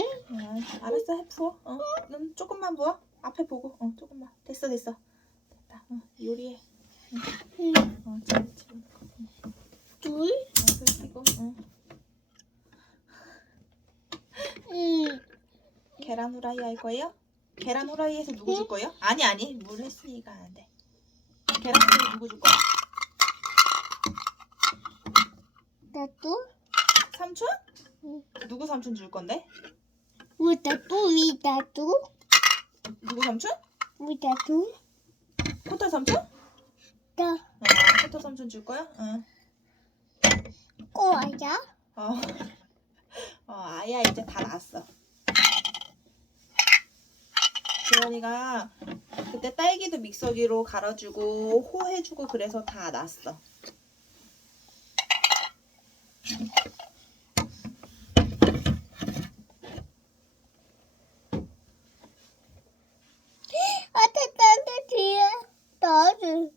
응? 알았어, 해 부어. 넌 조금만 부어. 앞에 보고. 조금만. 됐어. 됐다. 요리해. 지금. 둘? 불 끄고. 계란 후라이 할 거예요? 계란 후라이에서 누구 줄 거예요? 아니. 물 했으니까 안 돼. 계란 후라이 누구 줄 거야? 나도? 삼촌? 응. 누구 삼촌 줄 건데? 우리 나도? 누구 삼촌? 우리 나도? 코털 삼촌? 나 코털 삼촌 줄 거야? 응. 꼬아야? 아야 이제 다 났어. 지원이가 그때 딸기도 믹서기로 갈아주고 호 해주고 그래서 다 났어. 따뜻한데 뒤에 나도.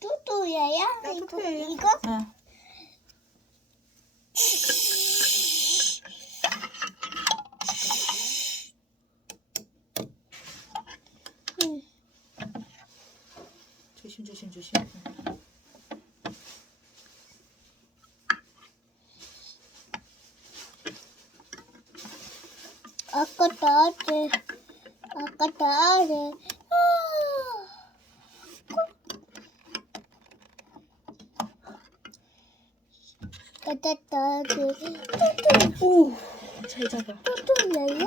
뚜뚜야야? 뚜뚜야야. 이거? 응. 조심. 아까 나한테. 따뜻하게. 오, 잘 잡아. 뚜뚜야야.